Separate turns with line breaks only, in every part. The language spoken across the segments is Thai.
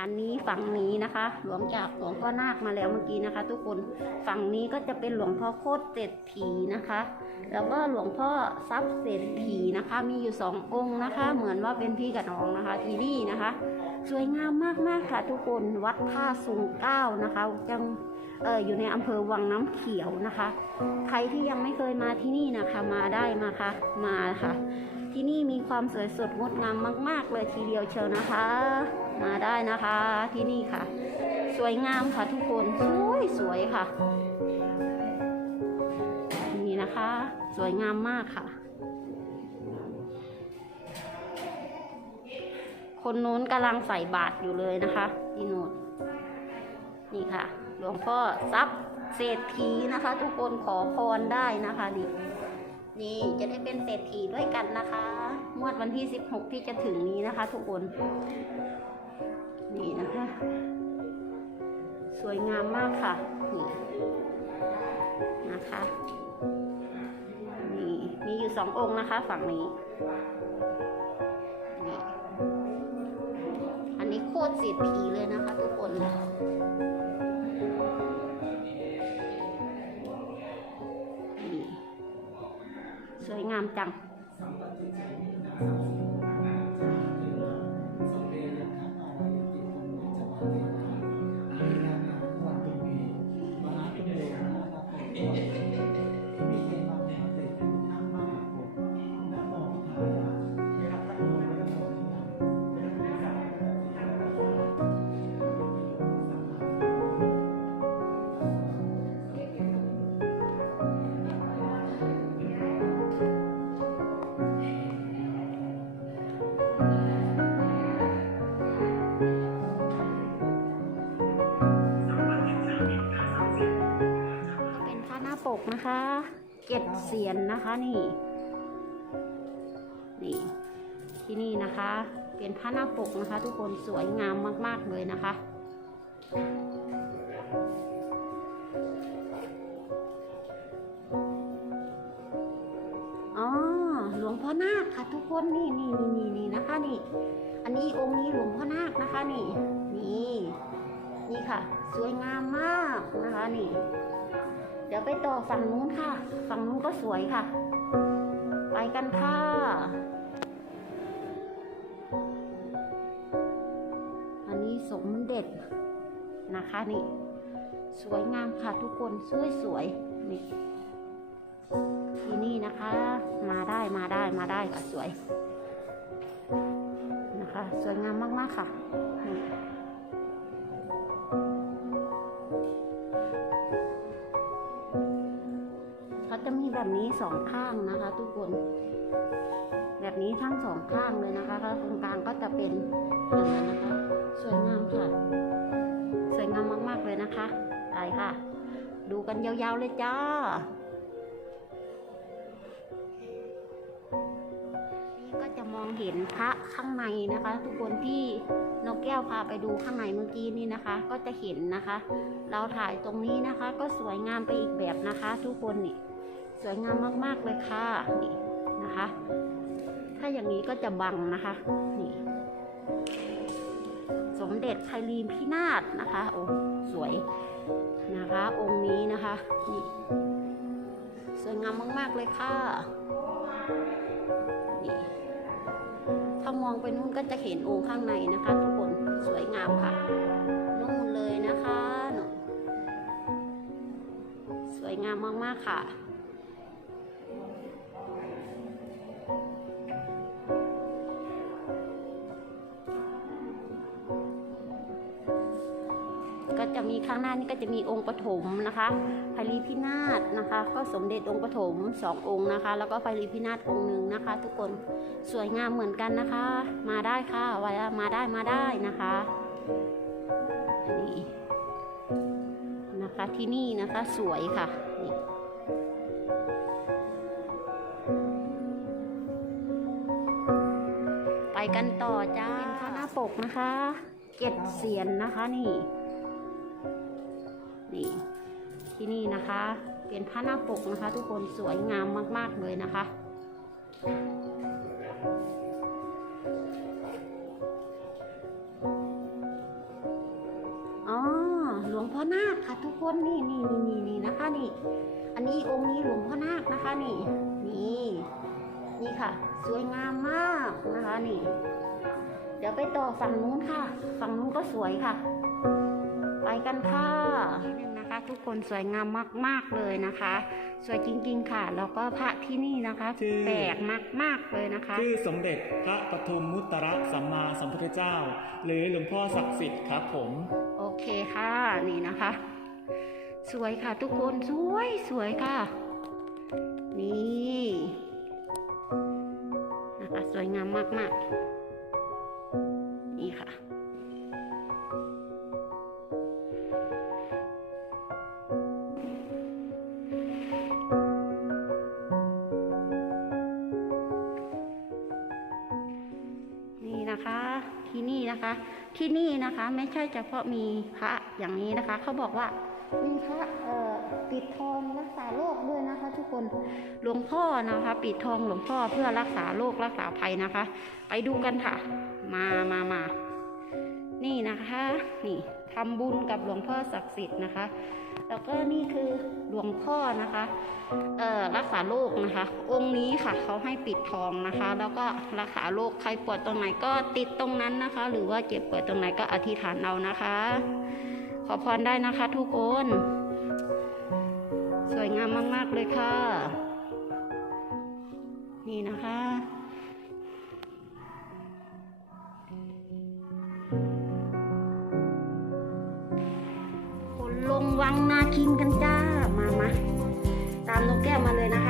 อันนี้ฝั่งนี้นะคะ หลวงจากหลวงพ่อนาคมาแล้วเมื่อกี้นะคะ ทุกคนฝั่งนี้ก็จะเป็นหลวงพ่อโคตรเศรษฐีนะคะ แล้วก็หลวงพ่อทรัพย์เศรษฐีนะคะ มีอยู่สององค์นะคะ เหมือนว่าเป็นพี่กับน้องนะคะที่นี่นะคะ สวยงามมากๆค่ะ ทุกคนวัดท่าสุงเก้านะคะจังเอออยู่ในอำเภอวังน้ำเขียวนะคะ ใครที่ยังไม่เคยมาที่นี่นะคะมาได้มาค่ะมาค่ะ ที่นี่มีความสวยสดงดงามมาก ๆ เลยทีเดียวเชียวนะคะ มาได้นะคะที่นี่ค่ะ สวยงามค่ะทุกคนสวยสวยค่ะ นี่นะคะ สวยงามมากค่ะ คนนู้นกำลังใส่บาตรอยู่เลยนะคะที่นู้นนี่ค่ะ หลวงพ่อทรัพย์เศรษฐีนะคะ ทุกคนขอพรได้นะคะนี่นี่จะได้เป็นเศรษฐีด้วยกันนะคะ งวดวันที่ 16 ที่จะถึงนี้นะคะ ทุกคน นี่นะคะ สวยงามมากค่ะ นี่นะคะ นี่มีอยู่สององค์นะคะ ฝั่งนี้นี่อันนี้โคตรเศรษฐีเลยนะคะ ทุกคนนี่สวยงามจัง เจ็ดเสียนนะคะนี่ นี่ ที่นี่นะคะ เป็นผ้าหน้าปกนะคะ ทุกคนสวยงามมาก ๆ เลยนะคะอ๋อหลวงพ่อนาคค่ะ ทุกคนนี่นี่นี่นี่นี่นะคะนี่ อันนี้องค์นี้หลวงพ่อนาคนะคะนี่ นี่ นี่ค่ะ สวยงามมากนะคะนี่ เดี๋ยวไปต่อฝั่งนู้นค่ะ ฝั่งนู้นก็สวยค่ะ ไปกันค่ะ อันนี้สมเด็จนะคะนี่ สวยงามค่ะทุกคนสวยสวยๆนี่ที่นี่นะคะ มาได้มาได้มาได้ค่ะสวยนะคะ สวยงามมากๆค่ะ นี้สองข้างนะคะ ทุกคน แบบนี้ทั้งสองข้างเลยนะคะแล้วตรงกลางก็จะเป็นอย่างนั้นนะคะ สวยงามค่ะ สวยงามมากๆเลยนะคะไปค่ะ ดูกันยาวๆเลยจ้านี่ก็จะมองเห็นพระข้างในนะคะ ทุกคนที่นกแก้วพาไปดูข้างในเมื่อกี้นี่นะคะ ก็จะเห็นนะคะ เราถ่ายตรงนี้นะคะ ก็สวยงามไปอีกแบบนะคะ ทุกคนนี่ สวยงามมาก ๆ เลยค่ะนี่นะคะ ถ้าอย่างนี้ก็จะบังนะคะนี่สมเด็จไพรีมพินาศนะคะโอ้สวยนะคะ องค์นี้นะคะนี่สวยงามมาก ๆ เลยค่ะนี่ถ้ามองไปนู่นก็จะเห็นองค์ข้างในนะคะ ทุกคนสวยงามค่ะนู่นเลยนะคะ สวยงามมาก ๆ ค่ะ ก็จะมีข้างหน้านี่ก็จะมีองค์ปฐมนะคะพรีพินาศนะคะ ก็สมเด็จองค์ปฐมสององค์นะคะ แล้วก็พรีพินาศองค์หนึ่งนะคะ ทุกคนสวยงามเหมือนกันนะคะ มาได้ค่ะไว้มาได้มาได้นะคะนี่นะคะที่นี่นะคะสวยค่ะนี่ กันต่อจ้าเป็นพระหน้าปกนะคะเจ็ดเสียนนะคะนี่นี่ ที่นี่นะคะ เป็นผ้าหน้าปกนะคะ ทุกคนสวยงามมาก ๆเลยนะคะนพ่อนาคค่ะ ทุกคนนี่นี่นี่นี่นะคะนี่ อันนี้องค์นี้หลวงพ่อนาคนะคะ นี่นี่ นี่ค่ะ สวยงามมากนะคะนี่ เดี๋ยวไปต่อฝั่งนู้นค่ะ ฝั่งนู้นก็สวยค่ะ ไปกันค่ะนิดนึงนะคะ ทุกคนสวยงามมาก ๆเลยนะคะ สวยจริง ๆ ค่ะ แล้วก็พระที่นี่นะคะ
ชื่อ
แปลกมาก ๆเลยนะคะ
ชื่อสมเด็จพระปทุมมุตระสัมมาสัมพุทธเจ้า หรือหลวงพ่อศักดิ์สิทธิ์ครับผม
โอเคค่ะนี่นะคะ สวยค่ะทุกคนสวยสวยค่ะ นี่ นะคะ สวยงามมากๆ นี่ค่ะ นี่นะคะ ที่นี่นะคะ ที่นี่นะคะ ไม่ใช่เฉพาะมีพระอย่างนี้นะคะ เขาบอกว่ามีพระเอ่อ ปิดทองรักษาโรคด้วยนะคะ ทุกคนหลวงพ่อนะคะ ปิดทองหลวงพ่อเพื่อรักษาโรครักษาภัยนะคะ ไปดูกันค่ะ มามามานี่นะคะ นี่ทำบุญกับหลวงพ่อศักดิ์สิทธิ์นะคะ แล้วก็นี่คือหลวงพ่อนะคะเอ่อรักษาโรคนะคะ องค์นี้ค่ะเขาให้ปิดทองนะคะ แล้วก็รักษาโรคใครปวดตรงไหนก็ติดตรงนั้นนะคะ หรือว่าเจ็บปวดตรงไหนก็อธิษฐานเอานะคะ ขอพรได้นะคะทุกคน เลยค่ะ นี่นะคะ คนลงวังนาคินกันจ้า มามาตามนกแก้วมาเลยนะคะ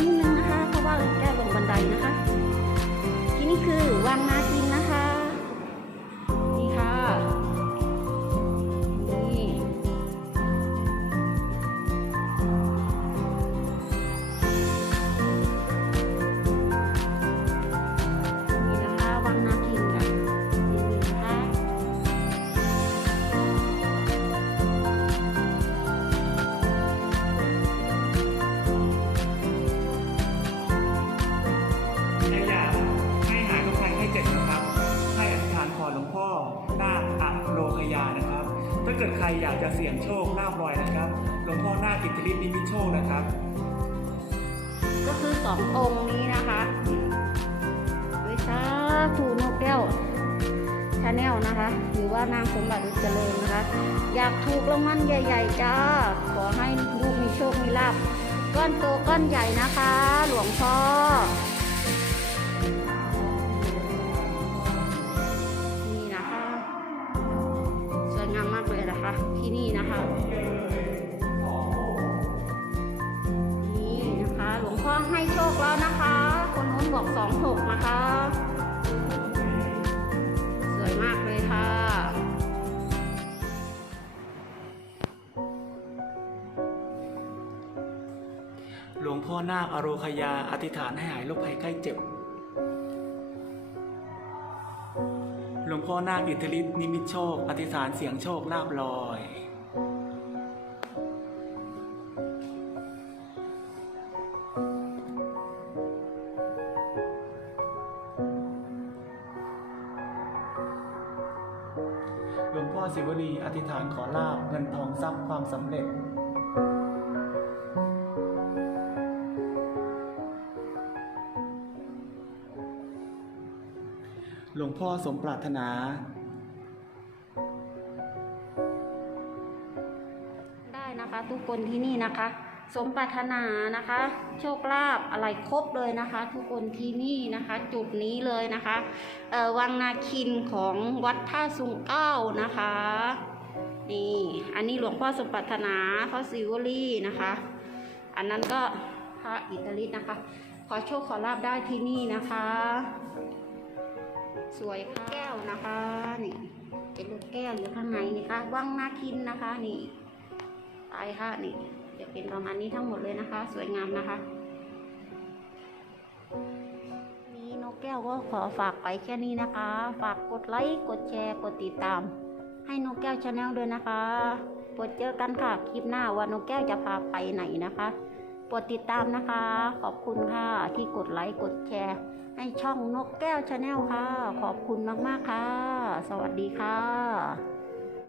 นิดนึงนะคะ เพราะว่าแก้วลงบันไดนะคะ ที่นี่คือวังนาคิ
เกิดใครอยากจะเสี่ยงโชคลาบลอยนะครับหลวงพ่อหน้าคอิทธิฤทธิ์นิมิตโชคนะครับ
ก็คือสององค์นี้นะคะวิชาถูนกแก้วชาแนลนะคะ หรือว่านางสมบัติเจริญนะคะ อยากถูกรางวัลใหญ่ ๆ จ้า ขอให้ลูกมีโชคมีลาบก้อนโตก้อนใหญ่นะคะ หลวงพ่อ บอกสองหกนะคะ สวยมากเลยค่ะ
หลวงพ่อนาคอโรคยา อธิษฐานให้หายโรคภัยไข้เจ็บ หลวงพ่อนาคอิทธิฤทธิ์นิมิตโชค อธิษฐานเสียงโชคลาบลอย หลวงพ่อศิวลีอธิษฐานขอลาบเงินทองทรัพย์ความสำเร็จหลวงพ่อสมปรารถนา
ได้นะคะทุกคนที่นี่นะคะ สมปรารถนานะคะ โชคลาภอะไรครบเลยนะคะ ทุกคนที่นี่นะคะ จุดนี้เลยนะคะวังนาคินของวัดท่าสุงเก้านะคะ นี่ อันนี้หลวงพ่อสมปรารถนาพระศิวลีนะคะ อันนั้นก็พระอิตาลีนะคะ ขอโชคขอลาบได้ที่นี่นะคะ สวยค่ะแก้วนะคะนี่เป็นลูกแก้วอยู่ข้างในนี่ค่ะวังนาคินนะคะนี่ไปค่ะนี่ จะเป็นประมาณนี้ทั้งหมดเลยนะคะ สวยงามนะคะมีนกแก้วก็ขอฝากไปแค่นี้นะคะ ฝากกดไลค์กดแชร์กดติดตาม ให้นกแก้วชาแนลด้วยนะคะโปรดเจอกันค่ะคลิปหน้าว่านกแก้วจะพาไปไหนนะคะโปรดติดตามนะคะ ขอบคุณค่ะที่กดไลค์กดแชร์ ให้ช่องนกแก้วชาแนลค่ะ ขอบคุณมากๆค่ะ สวัสดีค่ะ